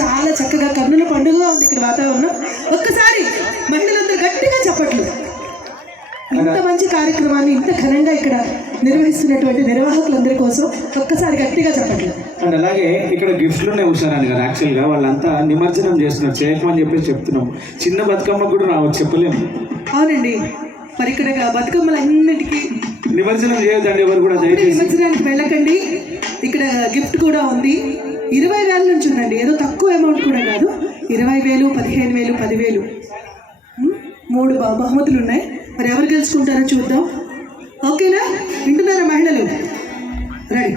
చాలా చక్కగా కన్నుల పండుగ ఉంది ఇక్కడ వాతావరణం. ఒక్కసారి మహిళలందరూ గట్టిగా చెప్పట్లు. ఇంత మంచి కార్యక్రమాన్ని ఇంత ఘనంగా ఇక్కడ నిర్వహిస్తున్నటువంటి నిర్వాహకులందరి కోసం ఒక్కసారి గట్టిగా చెప్పట్లు. అండ్ అలాగే ఇక్కడ గిఫ్ట్లు ఉన్నాయి హుషారాని గారు. యాక్చువల్గా వాళ్ళంతా నిమజ్జనం చేస్తున్నారు, చేయకమని చెప్పేసి చెప్తున్నాం. చిన్న బతుకమ్మ కూడా రావచ్చు, చెప్పలేము. అవునండి, మరి ఇక్కడ బతుకమ్మలన్నిటికీ నిమజ్జనం చేయొద్దండి ఎవరు కూడా, దయచేసి నిమజ్జనానికి వెళ్ళకండి. ఇక్కడ గిఫ్ట్ కూడా ఉంది. 20,000 నుంచి ఉందండి, ఏదో తక్కువ అమౌంట్ కూడా కాదు. 20,000, 15,000, 10,000 3 బహుమతులు ఉన్నాయి. మరి ఎవరు గెలుచుకుంటారో చూద్దాం. ఓకేనా? వింటున్నారా మహిళలు? రెడీ?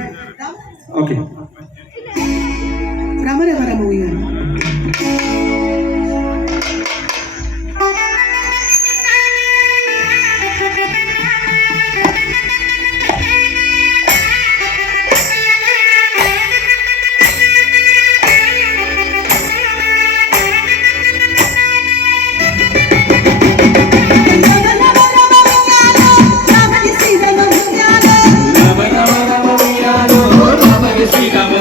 ఓకే. రామరామర మూవీ గారు Sri Ram